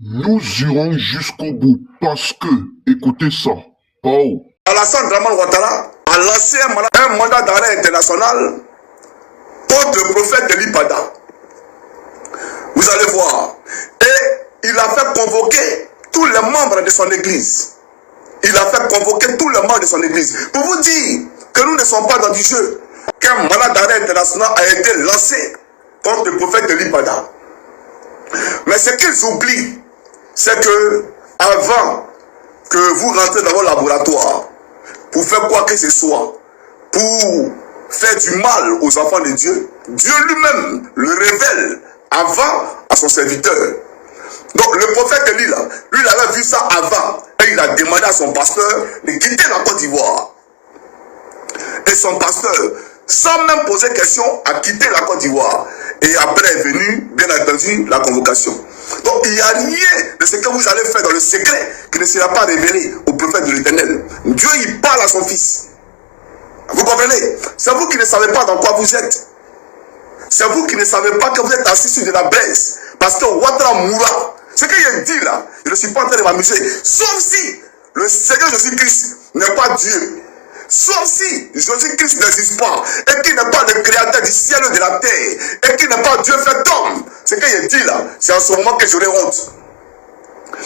Nous irons jusqu'au bout parce que, écoutez ça, Pao. Alassane Draman Ouattara a lancé un mandat d'arrêt international contre le prophète de l'Ipada. Vous allez voir. Et il a fait convoquer tous les membres de son église. Il a fait convoquer tous les membres de son église. Pour vous dire que nous ne sommes pas dans du jeu. Qu'un mandat d'arrêt international a été lancé contre le prophète de l'Ipada. Mais ce qu'ils oublient, c'est que avant que vous rentrez dans vos laboratoires, pour faire quoi que ce soit, pour faire du mal aux enfants de Dieu, Dieu lui-même le révèle avant à son serviteur. Donc le prophète Élie, lui, il avait vu ça avant et il a demandé à son pasteur de quitter la Côte d'Ivoire. Et son pasteur, sans même poser question, a quitté la Côte d'Ivoire. Et après est venue, bien entendu, la convocation. Donc il n'y a rien de ce que vous allez faire dans le secret qui ne sera pas révélé au prophète de l'Éternel. Dieu, il parle à son fils. Vous comprenez? C'est vous qui ne savez pas dans quoi vous êtes. C'est vous qui ne savez pas que vous êtes assis sur de la braise. Parce que Ouattara mourra. Ce que je dis là, je ne suis pas en train de m'amuser. Sauf si le Seigneur Jésus-Christ n'est pas Dieu. Sauf si Jésus-Christ n'existe pas. Et qu'il n'est pas le créateur du ciel et de la terre. Et qu'il n'est pas Dieu fait homme. Ce que je dis là, c'est en ce moment que j'aurai honte.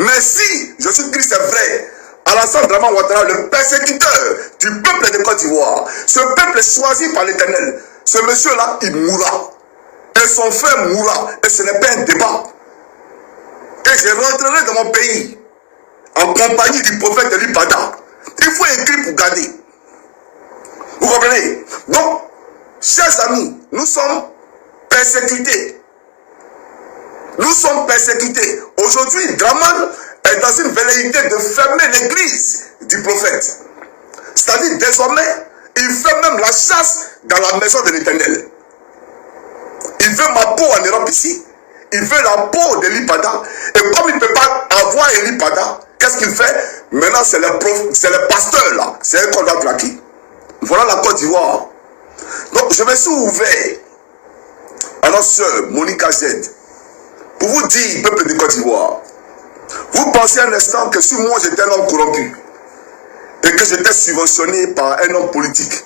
Mais si Jésus-Christ est vrai, Alassane Draman Ouattara, le persécuteur du peuple de Côte d'Ivoire, ce peuple choisi par l'Éternel, ce monsieur-là, il mourra. Et son frère mourra. Et ce n'est pas un débat. Et je rentrerai dans mon pays en compagnie du prophète de l'Ipada. Il faut écrire pour garder. Vous comprenez? Donc, chers amis, nous sommes persécutés. Nous sommes persécutés. Aujourd'hui, Draman est dans une velléité de fermer l'église du prophète. C'est-à-dire, désormais, il fait même la chasse dans la maison de l'Éternel. Il veut ma peau en Europe ici. Il veut la peau de l'Ipada. Et comme il ne peut pas avoir l'Ipada, qu'est-ce qu'il fait? Maintenant, c'est le pasteur là. C'est un qu'on doit traquer. Voilà la Côte d'Ivoire. Donc, je me suis ouvert à notre soeur Monica Z pour vous dire, peuple de Côte d'Ivoire, vous pensez un instant que si moi j'étais un homme corrompu et que j'étais subventionné par un homme politique,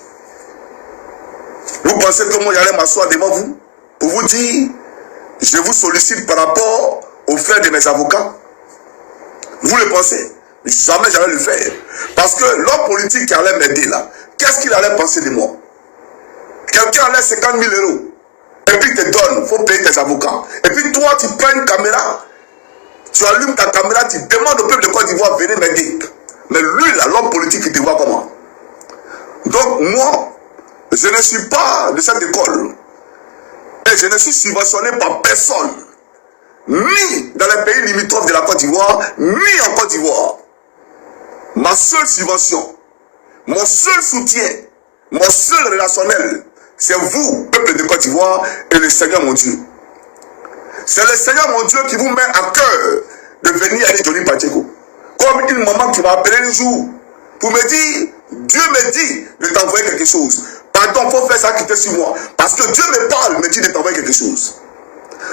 vous pensez que moi j'allais m'asseoir devant vous pour vous dire, je vous sollicite par rapport aux frères de mes avocats? Vous le pensez? Jamais j'allais le faire. Parce que l'homme politique qui allait m'aider là, qu'est-ce qu'il allait penser de moi? Quelqu'un allait 50 000 euros. Et puis il te donne, il faut payer tes avocats. Et puis toi, tu prends une caméra, tu allumes ta caméra, tu demandes au peuple de Côte d'Ivoire, venez m'aider. Mais lui là, l'homme politique, il te voit comment? Donc moi, je ne suis pas de cette école. Et je ne suis subventionné par personne. Ni dans les pays limitrophes de la Côte d'Ivoire, ni en Côte d'Ivoire. Ma seule subvention, mon seul soutien, mon seul relationnel, c'est vous, peuple de Côte d'Ivoire, et le Seigneur mon Dieu. C'est le Seigneur mon Dieu qui vous met à cœur de venir à Johnny Pacheco. Comme une maman qui m'a appelé un jour pour me dire, Dieu me dit de t'envoyer quelque chose. Pardon, il faut faire ça quitter sur moi. Parce que Dieu me parle, me dit de t'envoyer quelque chose.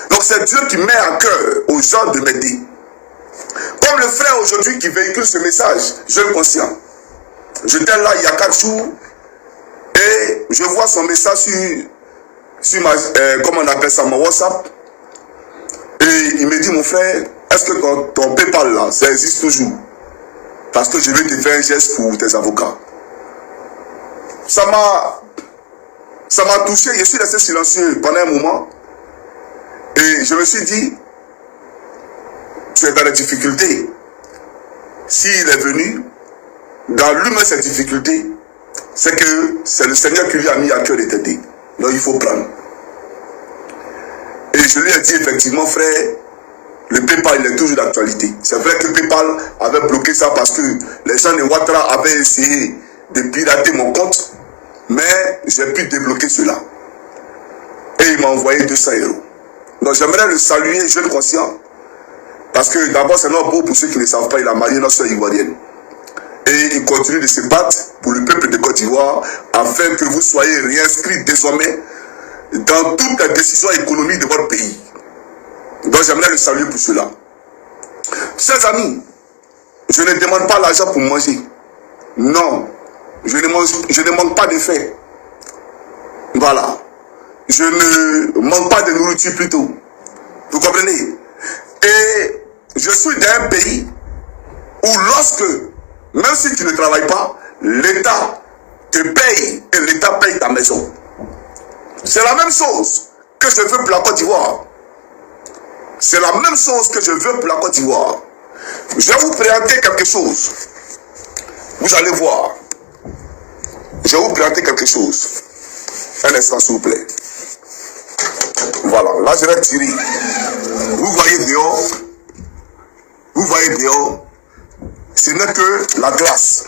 Donc c'est Dieu qui met à cœur aux gens de m'aider. Comme le frère aujourd'hui qui véhicule ce message, je le conscient. J'étais là il y a 4 jours et je vois son message sur ma, comment on appelle ça, mon WhatsApp. Et il me dit, mon frère, est-ce que ton PayPal là, ça existe toujours? Parce que je vais te faire un geste pour tes avocats. Ça m'a touché, je suis resté silencieux pendant un moment. Et je me suis dit, tu es dans la difficulté. S'il est venu, dans lui-même cette difficulté, c'est que c'est le Seigneur qui lui a mis à cœur de t'aider. Donc il faut prendre. Et je lui ai dit effectivement, frère, le PayPal il est toujours d'actualité. C'est vrai que PayPal avait bloqué ça parce que les gens de Ouattara avaient essayé de pirater mon compte, mais j'ai pu débloquer cela. Et il m'a envoyé 200 euros. Donc j'aimerais le saluer, jeune conscient, parce que d'abord c'est notre beau pour ceux qui ne savent pas, il a marié notre soeur ivoirienne. Et il continue de se battre pour le peuple de Côte d'Ivoire afin que vous soyez réinscrits désormais dans toutes les décisions économiques de votre pays. Donc j'aimerais le saluer pour cela. Chers amis, je ne demande pas l'argent pour manger. Non, je ne manque pas de faim. Voilà. Je ne manque pas de nourriture plutôt. Vous comprenez? Et je suis dans un pays où lorsque, même si tu ne travailles pas, l'État te paye et l'État paye ta maison. C'est la même chose que je veux pour la Côte d'Ivoire. C'est la même chose que je veux pour la Côte d'Ivoire. Je vais vous présenter quelque chose. Vous allez voir. Je vais vous présenter quelque chose. Un instant, s'il vous plaît. Voilà, là je vais tirer. Vous voyez dehors. Vous voyez dehors. Ce n'est que la glace.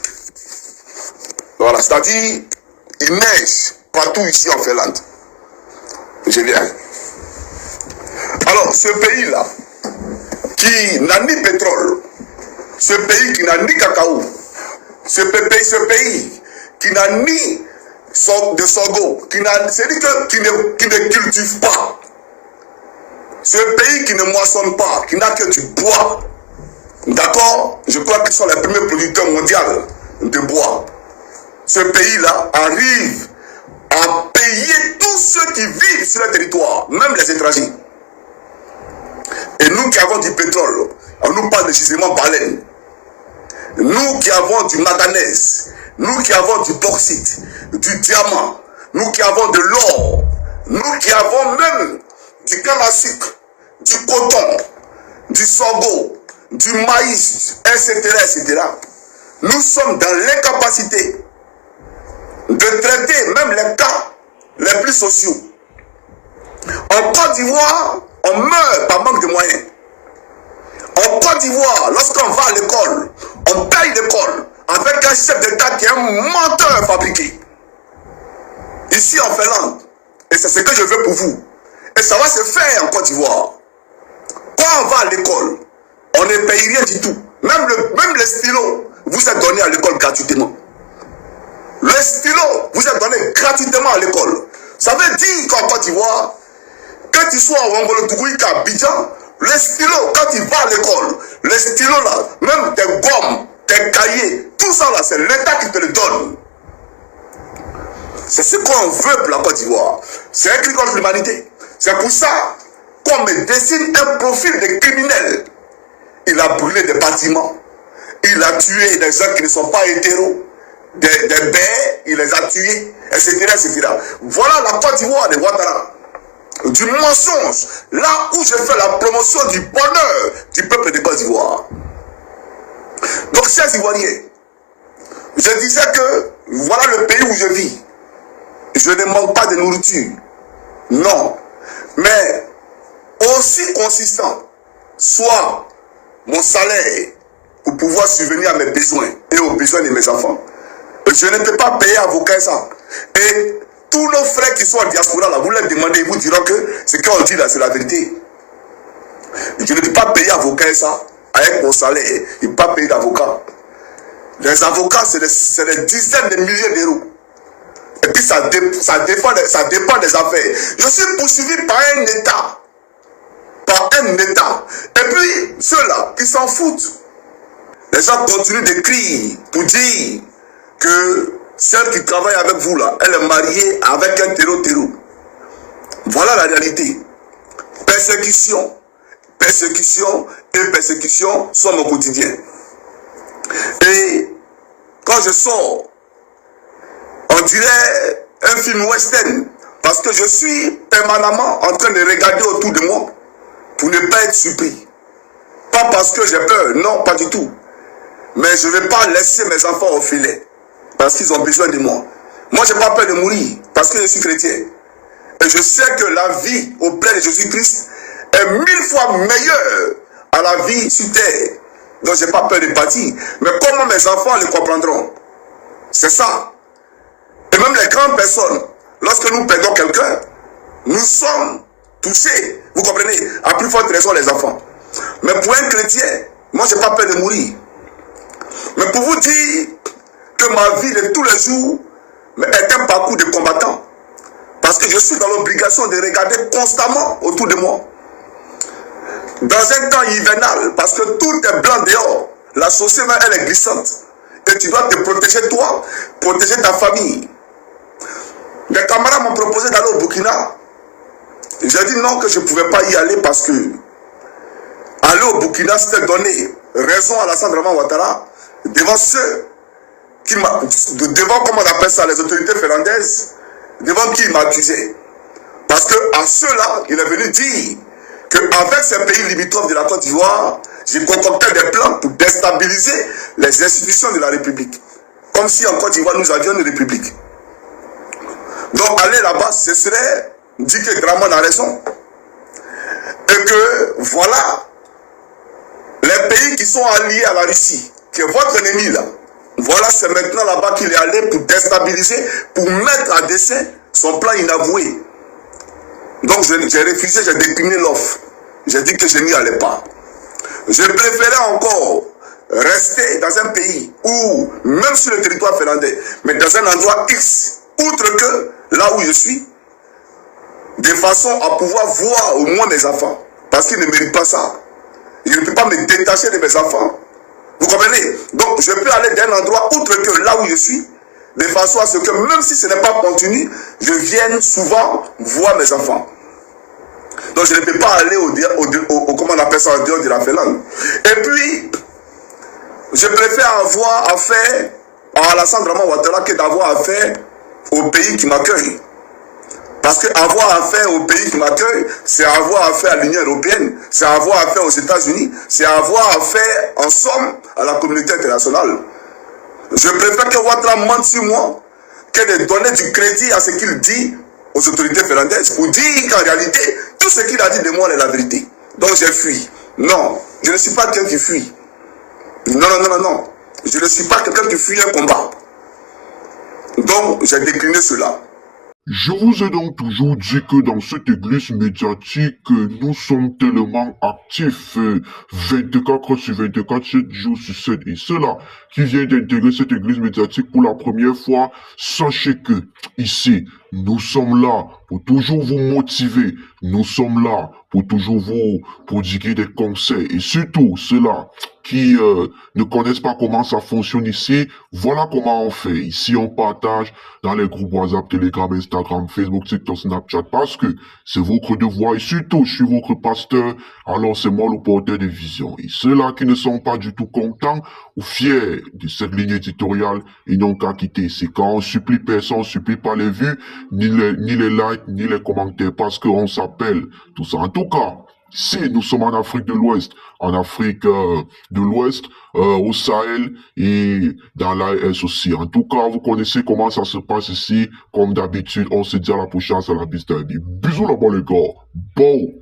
Voilà, c'est-à-dire, il neige partout ici en Finlande. Je viens. Alors, ce pays-là, qui n'a ni pétrole, ce pays qui n'a ni cacao, ce pays qui n'a ni de sorgho, c'est-à-dire qui ne cultive pas, ce pays qui ne moissonne pas, qui n'a que du bois, d'accord? Je crois qu'ils sont les premiers producteurs mondiaux de bois. Ce pays-là arrive à payer tous ceux qui vivent sur le territoire, même les étrangers. Et nous qui avons du pétrole, on nous parle de gisement baleine. Nous qui avons du manganèse, nous qui avons du bauxite, du diamant, nous qui avons de l'or, nous qui avons même du canne à sucre, du coton, du sorgho, du maïs, etc., etc. Nous sommes dans l'incapacité de traiter même les cas les plus sociaux. En Côte d'Ivoire, on meurt par manque de moyens. En Côte d'Ivoire, lorsqu'on va à l'école, on paye l'école avec un chef d'État qui est un menteur fabriqué. Ici en Finlande, et c'est ce que je veux pour vous, et ça va se faire en Côte d'Ivoire. Quand on va à l'école, on ne paye rien du tout. Même le stylo, vous êtes donné à l'école gratuitement. Le stylo, vous êtes donné gratuitement à l'école. Ça veut dire qu'en Côte d'Ivoire, que tu sois au Wangolotougou, à Abidjan, le stylo, quand tu vas à l'école, le stylo là, même tes gommes, tes cahiers, tout ça là, c'est l'État qui te le donne. C'est ce qu'on veut pour la Côte d'Ivoire. C'est un crime contre l'humanité. C'est pour ça qu'on me dessine un profil de criminel. Il a brûlé des bâtiments. Il a tué des gens qui ne sont pas hétéros. Des bêtes, il les a tués, etc., etc. Voilà la Côte d'Ivoire de Ouattara. Du mensonge. Là où je fais la promotion du bonheur du peuple de Côte d'Ivoire. Donc, chers Ivoiriens, je disais que voilà le pays où je vis. Je ne manque pas de nourriture. Non. Mais aussi consistant soit mon salaire pour pouvoir subvenir à mes besoins et aux besoins de mes enfants. Je ne peux pas payer avocat ça. Et tous nos frères qui sont en diaspora, là, vous leur demandez, ils vous diront que ce qu'on dit là, c'est la vérité. Je ne peux pas payer avocat ça avec mon salaire. Il ne peut pas payer d'avocat. Les avocats, c'est des dizaines de milliers d'euros. Et puis ça dépend des affaires. Je suis poursuivi par un État. Par un État. Et puis, ceux-là, ils s'en foutent. Les gens continuent d'écrire pour dire que celle qui travaille avec vous là, elle est mariée avec un terreau. Voilà la réalité. Persécution et persécution sont mon quotidien. Et quand je sors, on dirait un film western, parce que je suis permanemment en train de regarder autour de moi pour ne pas être surpris. Pas parce que j'ai peur, non, pas du tout. Mais je ne vais pas laisser mes enfants au filet. Parce qu'ils ont besoin de moi. Moi, je n'ai pas peur de mourir parce que je suis chrétien. Et je sais que la vie auprès de Jésus-Christ est 1000 fois meilleure à la vie sur terre. Donc, je n'ai pas peur de partir. Mais comment mes enfants le comprendront? C'est ça. Et même les grandes personnes, lorsque nous perdons quelqu'un, nous sommes touchés. Vous comprenez? À plus forte raison, les enfants. Mais pour un chrétien, moi, je n'ai pas peur de mourir. Mais pour vous dire que ma vie de tous les jours est un parcours de combattant. Parce que je suis dans l'obligation de regarder constamment autour de moi. Dans un temps hivernal, parce que tout est blanc dehors, la société, elle est glissante. Et tu dois te protéger toi, protéger ta famille. Les camarades m'ont proposé d'aller au Burkina. J'ai dit non, que je ne pouvais pas y aller parce que aller au Burkina, c'était donner raison à Alassane Draman Ouattara devant ceux qui devant, comment on appelle ça, les autorités finlandaises, devant qui il m'accusait. Parce que à ceux-là, il est venu dire qu'avec ces pays limitrophes de la Côte d'Ivoire, j'ai concocté des plans pour déstabiliser les institutions de la République. Comme si en Côte d'Ivoire, nous avions une République. Donc aller là-bas, ce serait dire que Draman a raison. Et que voilà, les pays qui sont alliés à la Russie, qui est votre ennemi là, voilà, c'est maintenant là-bas qu'il est allé pour déstabiliser, pour mettre à dessein son plan inavoué. Donc j'ai refusé, j'ai décliné l'offre. J'ai dit que je n'y allais pas. Je préférais encore rester dans un pays où, même sur le territoire finlandais, mais dans un endroit X, outre que là où je suis, de façon à pouvoir voir au moins mes enfants. Parce qu'ils ne méritent pas ça. Je ne peux pas me détacher de mes enfants. Vous comprenez? Donc je peux aller d'un endroit outre que là où je suis, de façon à ce que même si ce n'est pas continu, je vienne souvent voir mes enfants. Donc je ne peux pas aller comment on appelle ça, en dehors de la Finlande. Et puis, je préfère avoir affaire à Alassane Draman Ouattara que d'avoir affaire au pays qui m'accueille. Parce qu'avoir affaire au pays qui m'accueille, c'est avoir affaire à l'Union européenne, c'est avoir affaire aux États-Unis, c'est avoir affaire, en somme, à la communauté internationale. Je préfère que Ouattara mente sur moi que de donner du crédit à ce qu'il dit aux autorités finlandaises pour dire qu'en réalité, tout ce qu'il a dit de moi est la vérité. Donc j'ai fui. Non, je ne suis pas quelqu'un qui fuit. Non. Je ne suis pas quelqu'un qui fuit un combat. Donc j'ai décliné cela. Je vous ai donc toujours dit que dans cette église médiatique, nous sommes tellement actifs 24/24, 7 jours sur 7. Et ceux-là qui viennent d'intégrer cette église médiatique pour la première fois, sachez que ici, nous sommes là pour toujours vous motiver. Nous sommes là pour toujours vous prodiguer des conseils. Et surtout, ceux-là qui ne connaissent pas comment ça fonctionne ici, voilà comment on fait. Ici, on partage dans les groupes WhatsApp, Telegram, Instagram, Facebook, TikTok, Snapchat, parce que c'est votre devoir. Et surtout, je suis votre pasteur, alors c'est moi le porteur de vision. Et ceux-là qui ne sont pas du tout contents ou fiers de cette ligne éditoriale, ils n'ont qu'à quitter. C'est quand on supplie personne, on supplie pas les vues, ni les likes, ni les commentaires, parce qu'on s'appelle tout ça. En tout cas, si nous sommes en Afrique de l'Ouest, au Sahel et dans l'AES aussi. En tout cas, vous connaissez comment ça se passe ici. Comme d'habitude, on se dit à la prochaine, à la bise. Bisous là-bas les gars. Bon.